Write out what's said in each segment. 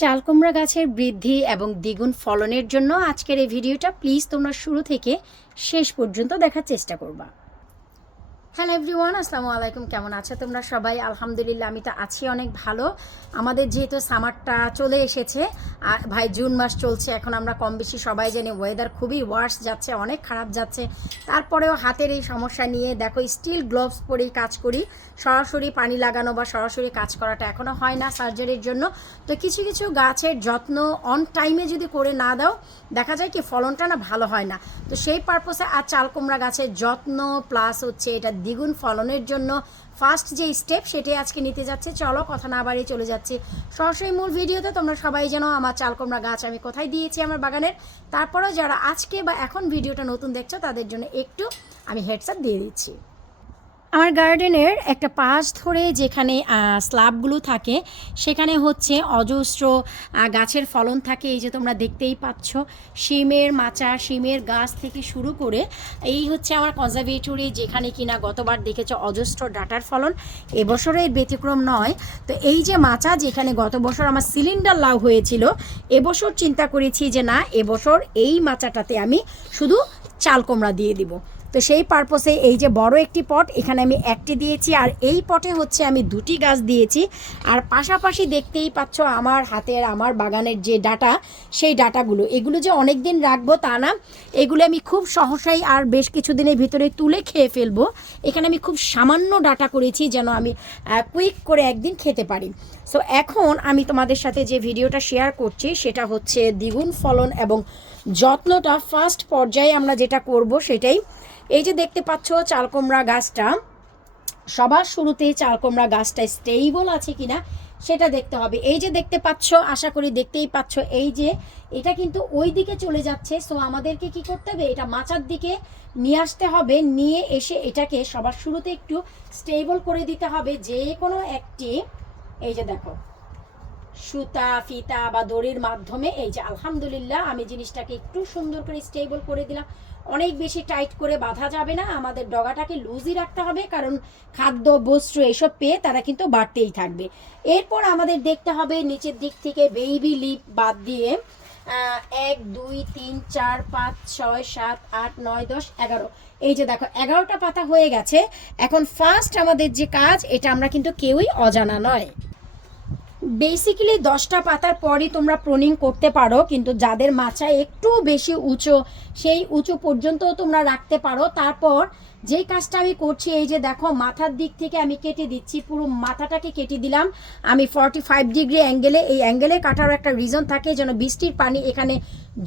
চাল কুমড়া গাছের বৃদ্ধি এবং দ্বিগুণ ফলনের জন্য আজকের এই ভিডিওটা প্লিজ তোমরা শুরু থেকে শেষ পর্যন্ত দেখার চেষ্টা করবা। হ্যালো এভরিওয়ান, আসসালামু আলাইকুম। কেমন আছো তোমরা সবাই? আলহামদুলিল্লাহ আমি তো আছি অনেক ভালো। আমাদের যেহেতু সামারটা চলে এসেছে, ভাই জুন মাস চলছে, এখন আমরা কম বেশি সবাই জানি ওয়েদার খুবই ওয়ার্স যাচ্ছে, অনেক খারাপ যাচ্ছে। তারপরেও হাতের এই সমস্যা নিয়ে দেখো স্টিল গ্লোভস পরেই কাজ করি। সরাসরি পানি লাগানো বা সরাসরি কাজ করাটা এখনও হয় না সার্জারির জন্য। তো কিছু কিছু গাছের যত্ন অন টাইমে যদি করে না দাও, দেখা যায় কি ফলনটা না ভালো হয় না। তো সেই পারপসে আর চাল কুমড়া গাছের যত্ন প্লাস হচ্ছে এটা দ্বিগুণ ফলনের জন্য ফার্স্ট যে স্টেপ সেটাই আজকে নিতে যাচ্ছে। চলো কথা না বাড়িয়ে চলে যাচ্ছি সরাসরি মূল ভিডিওতে। তোমরা সবাই জানো আমার চাল কুমড়া গাছ আমি কোথায় দিয়েছি আমার বাগানের। তারপরেও যারা আজকে বা এখন ভিডিওটা নতুন দেখছো তাদের জন্য একটু আমি হেডসআপ দিয়ে দিচ্ছি। আমার গার্ডেনের একটা পাশ ধরে যেখানে স্ল্যাবগুলো থাকে সেখানে হচ্ছে অজস্র গাছের ফলন থাকে। এই যে তোমরা দেখতেই পাচ্ছ, শিমের মাচা, শিমের গাছ থেকে শুরু করে এই হচ্ছে আমার কনজারভেটরি, যেখানে কিনা গতবার দেখেছ অজস্র ডাটার ফলন, এবছরে এর ব্যতিক্রম নয়। তো এই যে মাচা, যেখানে গত বছর আমার সিলিন্ডার লাউ হয়েছিল, এবছর চিন্তা করেছি যে না, এবছর এই মাচাটাতে আমি শুধু চাল কুমড়া দিয়ে দিব। তো সেই পারপসে এই যে বড় একটি পট, এখানে আমি একটি দিয়েছি, আর এই পটে হচ্ছে আমি দুটি গাছ দিয়েছি। আর পাশাপাশি দেখতেই পাচ্ছ আমার হাতের, আমার বাগানের যে ডাটা, সেই ডাটাগুলো, এগুলো যে অনেক দিন রাখবো তা না, এগুলো আমি খুব সহসাই আর বেশ কিছুদিনের ভিতরে তুলে খেয়ে ফেলবো। এখানে আমি খুব সামান্য ডাটা করেছি যেন আমি কুইক করে একদিন খেতে পারি। সো এখন আমি তোমাদের সাথে যে ভিডিওটা শেয়ার করছি সেটা হচ্ছে দ্বিগুণ ফলন এবং যত্নটা ফার্স্ট পর্যায়ে আমরা যেটা করব সেটাই। এই যে দেখতে পাচ্ছ চাল কুমড়া গাছটা, সবার শুরুতেই চাল কুমড়া গাছটা স্টেবল আছে কিনা সেটা দেখতে হবে। এই যে দেখতে পাচ্ছ, আশা করি দেখতেই পাচ্ছ, এই যে এটা কিন্তু ওই দিকে চলে যাচ্ছে। সো আমাদেরকে কি করতে হবে, এটা মাচার দিকে নিয়ে আসতে হবে, নিয়ে এসে এটাকে সবার শুরুতে একটু স্টেবল করে দিতে হবে। যে কোনো একটি, এই যে দেখো, সুতা, ফিতা বা দড়ির মাধ্যমে এই যে আলহামদুলিল্লাহ আমি জিনিসটাকে একটু সুন্দর করে স্টেবল করে দিলাম। অনেক বেশি টাইট করে বাঁধা যাবে না, আমাদের ডগাটাকে লুজই রাখতে হবে, কারণ খাদ্য বস্ত্র এসব পেয়ে তারা কিন্তু বাড়তেই থাকবে। এরপর আমাদের দেখতে হবে নিচের দিক থেকে বেবি লিপ বাদ দিয়ে 1 2 3 4 5 6 7 8 9 10 11, এই যে দেখো 11টা পাতা হয়ে গেছে। এখন ফার্স্ট আমাদের যে কাজ, এটা আমরা কিন্তু কেউই অজানা নয়। বেসিক্যালি 10টা পাতার পরই তোমরা প্রুনিং করতে পারো, কিন্তু যাদের মাচা একটু বেশি উঁচু, সেই উঁচু পর্যন্তও তোমরা রাখতে পারো। তারপর যেই কাজটা আমি করছি, এই যে দেখো মাথার দিক থেকে আমি কেটে দিচ্ছি, পুরো মাথাটাকে কেটে দিলাম আমি 45 ডিগ্রি অ্যাঙ্গেলে। এই অ্যাঙ্গেলে কাটার একটা রিজন থাকে যেন বৃষ্টির পানি এখানে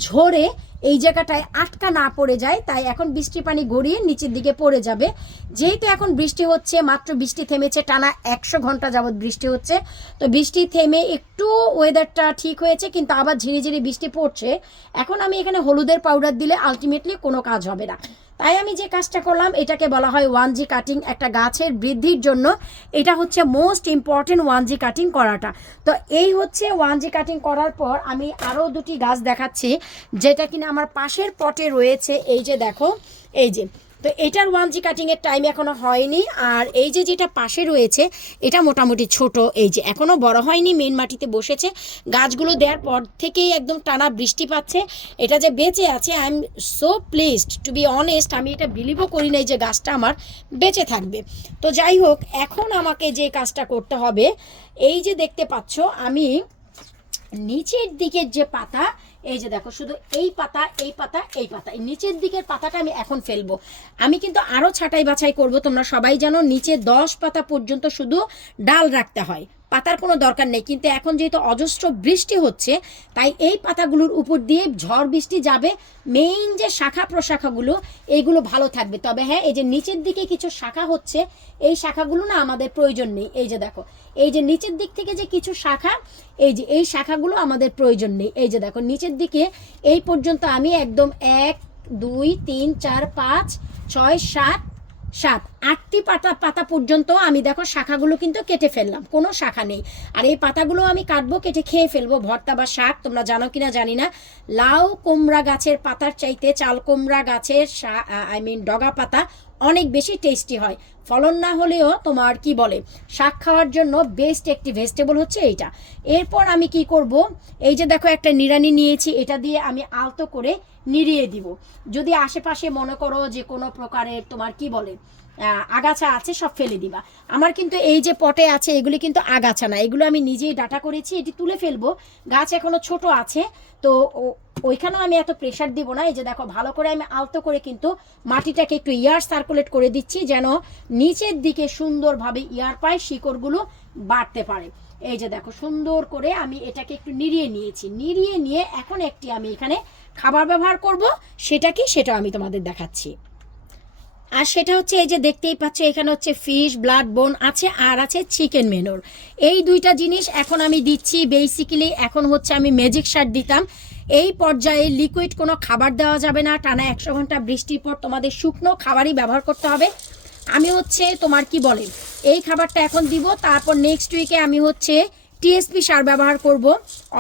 ঝরে এই জায়গাটায় আটকা না পড়ে যায়, তাই এখন বৃষ্টির পানি গড়িয়ে নিচের দিকে পড়ে যাবে। যেহেতু এখন বৃষ্টি হচ্ছে, মাত্র বৃষ্টি থেমেছে, টানা 100 ঘন্টা যাবৎ বৃষ্টি হচ্ছে, তো বৃষ্টি থেমে একটু ওয়েদারটা ঠিক হয়েছে, কিন্তু আবার ঝিরি ঝিরি বৃষ্টি পড়ছে। এখন আমি এখানে হলুদের পাউডার দিলে আলটিমেটলি কোনো কাজ হবে না, তাই আমি যে কাজটা করলাম এটাকে বলা হয় 1G কাটিং। একটা গাছের বৃদ্ধির জন্য এটা হচ্ছে মোস্ট ইম্পর্টেন্ট 1G কাটিং করাটা। তো এই হচ্ছে 1G কাটিং করার পর আমি আরও দুটি গাছ দেখাচ্ছি যেটা কিনা আমার পাশের পটে রয়েছে। এই যে দেখো, এই যে, তো এটার 1G কাটিংয়ের টাইম এখনও হয়নি। আর এই যে যেটা পাশে রয়েছে এটা মোটামুটি ছোট, এই যে এখনও বড় হয়নি, মেন মাটিতে বসেছে। গাছগুলো দেওয়ার পর থেকেই একদম টানা বৃষ্টি পাচ্ছে, এটা যে বেঁচে আছে I am so pleased two be honest. আমি এটা বিলিভও করি নাই যে গাছটা আমার বেঁচে থাকবে। তো যাই হোক, এখন আমাকে যে কাজটা করতে হবে, এই যে দেখতে পাচ্ছ আমি নিচের দিকের যে পাতা, এই যে দেখো, শুধু এই পাতা, এই পাতা, এই পাতা, এই নিচের দিকের পাতাটা আমি এখন ফেলবো। আমি কিন্তু আরও ছাঁটাই বাছাই করব। তোমরা সবাই জানো নিচে 10 পাতা পর্যন্ত শুধু ডাল রাখতে হয়, পাতার কোনো দরকার নেই। কিন্তু এখন যেহেতু অজস্র বৃষ্টি হচ্ছে, তাই এই পাতাগুলোর উপর দিয়ে ঝড় বৃষ্টি যাবে, মেইন যে শাখা প্রশাখাগুলো এইগুলো ভালো থাকবে। তবে হ্যাঁ, এই যে নিচের দিকে কিছু শাখা হচ্ছে, এই শাখাগুলো না আমাদের প্রয়োজন নেই। এই যে দেখো, এই যে নিচের দিক থেকে যে কিছু শাখা, এই যে এই শাখাগুলো আমাদের প্রয়োজন নেই। এই যে দেখো নিচের দিকে এই পর্যন্ত আমি একদম 1 2 3 4 5 6 7 8টি পাতা পর্যন্ত আমি দেখো শাখাগুলো কিন্তু কেটে ফেললাম, কোনো শাখা নেই। আর এই পাতাগুলো আমি কাটবো, কেটে খেয়ে ফেলবো, ভর্তা বা শাক। তোমরা জানো কিনা জানি না, লাউ কুমড়া গাছের পাতার চাইতে চাল কুমড়া গাছের ডগা পাতা অনেক বেশি টেস্টি হয়। ফলন না হলেও তোমার কি বলে শাক খাওয়ার জন্য বেস্ট একটি ভেজিটেবল হচ্ছে এইটা। এরপর আমি কি করব, এই যে দেখো একটা নিড়ানি নিয়েছি, এটা দিয়ে আমি আলতো করে নিড়িয়ে দিব। যদি আশেপাশে মনে করো যে কোনো প্রকারের তোমার কি বলে আগাছা আছে, সব ফেলে দিবা। আমার কিন্তু এই যে পটে আছে এগুলি কিন্তু আগাছা না, এগুলো আমি নিজেই ডাটা করেছি, এটি তুলে ফেলবো। গাছ এখনো ছোট আছে, তো ওইখানেও আমি এত প্রেশার দিব না। এই যে দেখো ভালো করে আমি আলতো করে কিন্তু মাটিটাকে একটু এয়ার সার্কুলেট করে দিচ্ছি, যেন নিচের দিকে সুন্দরভাবে এয়ার পায়, শিকড়গুলো বাড়তে পারে। এই যে দেখো সুন্দর করে আমি এটাকে একটু নিড়িয়ে নিয়েছি। নিড়িয়ে নিয়ে এখন একটি আমি এখানে খাবার ব্যবহার করব, সেটা কি সেটা আমি তোমাদের দেখাচ্ছি। আর সেটা হচ্ছে এই যে দেখতেই পাচ্ছ, এখানে হচ্ছে ফিশ ব্লাড বোন আছে, আর আছে চিকেন মেনুর। এই দুইটা জিনিস এখন আমি দিচ্ছি। বেসিক্যালি এখন হচ্ছে আমি ম্যাজিক শার্ট দিতাম, এই পর্যায়ে লিকুইড কোনো খাবার দেওয়া যাবে না। টানা 100 ঘন্টা বৃষ্টির পর তোমাদের শুকনো খাবারই ব্যবহার করতে হবে। আমি হচ্ছে তোমার কি বলে এই খাবারটা এখন দিব, তারপর নেক্সট উইকে আমি হচ্ছে টিএসপি সার ব্যবহার করব,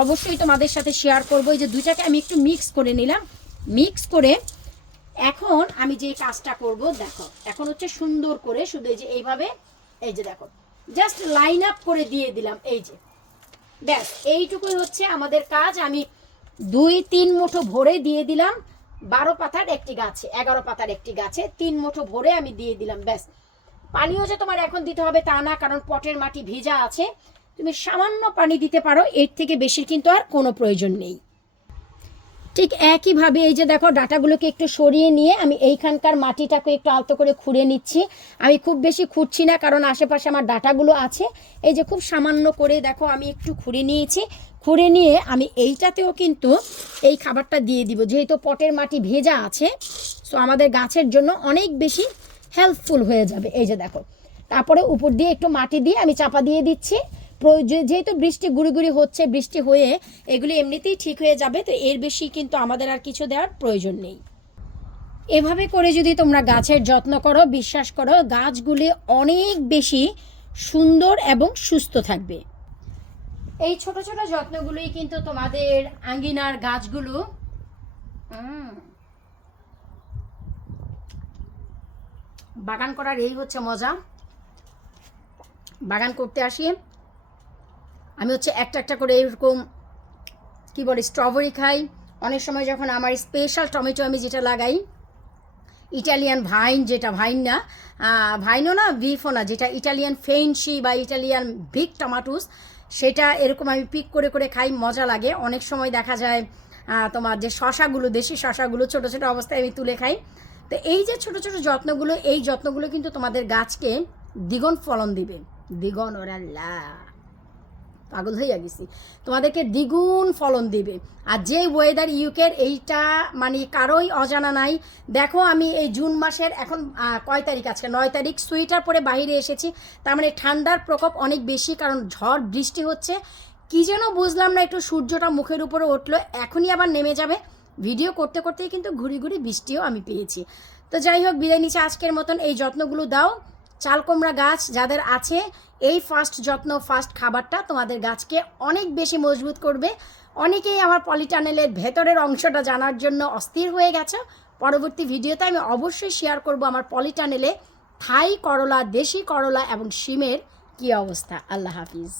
অবশ্যই তোমাদের সাথে শেয়ার করব। এই যে দুইটাকে আমি একটু মিক্স করে নিলাম। মিক্স করে এখন আমি যে কাজটা করব দেখো, এখন হচ্ছে সুন্দর করে শুধু এই যে এইভাবে, এই যে দেখো জাস্ট লাইন আপ করে দিয়ে দিলাম। এই যে ব্যাস এইটুকুই হচ্ছে আমাদের কাজ। আমি 2-3 মুঠো ভরে দিয়ে দিলাম। 12 পাতার একটি গাছে, 11 পাতার একটি গাছে 3 মুঠো ভরে আমি দিয়ে দিলাম। ব্যাস পানিও যে তোমার এখন দিতে হবে তা না, কারণ পটের মাটি ভেজা আছে, তুমি সামান্য পানি দিতে পারো, এর থেকে বেশি কিন্তু আর কোনো প্রয়োজন নেই। ঠিক একইভাবে এই যে দেখো ডাটাগুলোকে একটু সরিয়ে নিয়ে আমি এইখানকার মাটিটাকে একটু আলতো করে খুঁড়ে নিচ্ছি। আমি খুব বেশি খুঁড়ছি না, কারণ আশেপাশে আমার ডাটাগুলো আছে। এই যে খুব সামান্য করে দেখো আমি একটু খুঁড়ে নিয়েছি। খুঁড়ে নিয়ে আমি এইটাতেও কিন্তু এই খাবারটা দিয়ে দিব, যেহেতু পটের মাটি ভেজা আছে, সো আমাদের গাছের জন্য অনেক বেশি হেল্পফুল হয়ে যাবে। এই যে দেখো তারপরে উপর দিয়ে একটু মাটি দিয়ে আমি চাপা দিয়ে দিচ্ছি। যেহেতু বৃষ্টি গুড়ি গুড়ি হচ্ছে, বৃষ্টি হয়ে এগুলি এমনিতেই ঠিক হয়ে যাবে, তো এর বেশি কিন্তু আমাদের আর কিছু দেওয়ার প্রয়োজন নেই। এভাবে করে যদি তোমরা গাছের যত্ন করো, বিশ্বাস করো গাছগুলি অনেক বেশি সুন্দর এবং সুস্থ থাকবে। এই ছোট ছোট যত্নগুলোই কিন্তু তোমাদের আঙ্গিনার গাছগুলো বাগান করার এই হচ্ছে মজা। বাগান করতে আসি আমি হচ্ছে একটা একটা করে এরকম কি বলে স্ট্রবেরি খাই। অনেক সময় যখন আমার স্পেশাল টমেটো আমি যেটা লাগাই, ইটালিয়ান ভাইন, যেটা ভাইন না, ভাইনও না বিফও না, যেটা ইটালিয়ান ফেইনশি বা ইটালিয়ান বিগ টমাটোস, সেটা এরকম আমি পিক করে করে খাই, মজা লাগে। অনেক সময় দেখা যায় তোমার যে শশাগুলো, দেশি শশাগুলো ছোটো ছোটো অবস্থায় আমি তুলে খাই। তো এই যে ছোটো ছোটো যত্নগুলো, এই যত্নগুলো কিন্তু তোমাদের গাছকে দ্বিগুণ ফলন দিবে। দ্বিগুণ, ওরাল্লা পাগল হয়ে গেছি, তোমাদেরকে দ্বিগুণ ফলন দিবে। আর যে ওয়েদার ইউকের, এইটা মানে কারোই অজানা নাই। দেখো আমি এই জুন মাসের এখন কয় তারিখ, আজকে 9 তারিখ, সোয়েটার পরে বাইরে এসেছি, তার মানে ঠান্ডার প্রকোপ অনেক বেশি, কারণ ঝড় বৃষ্টি হচ্ছে। কী যেন বুঝলাম না, একটু সূর্যটা মুখের উপরে উঠলো, এখনই আবার নেমে যাবে। ভিডিও করতে করতেই কিন্তু ঘুরি ঘুরি বৃষ্টিও আমি পেয়েছি। তো যাই হোক, বিদায় নিচ্ছে আজকের মতন। এই যত্নগুলো দাও। চাল কুমড়া গাছ যাদের আছে, এই ফার্স্ট যত্ন, ফার্স্ট খাবারটা তোমাদের গাছকে অনেক বেশি মজবুত করবে। অনেকেই আমার পলিটানেলের ভেতরের অংশটা জানার জন্য অস্থির হয়ে গেছে। পরবর্তী ভিডিওতে আমি অবশ্যই শেয়ার করব আমার পলিটানেলে থাই করলা, দেশি করলা এবং শিমের কী অবস্থা। আল্লাহ হাফিজ।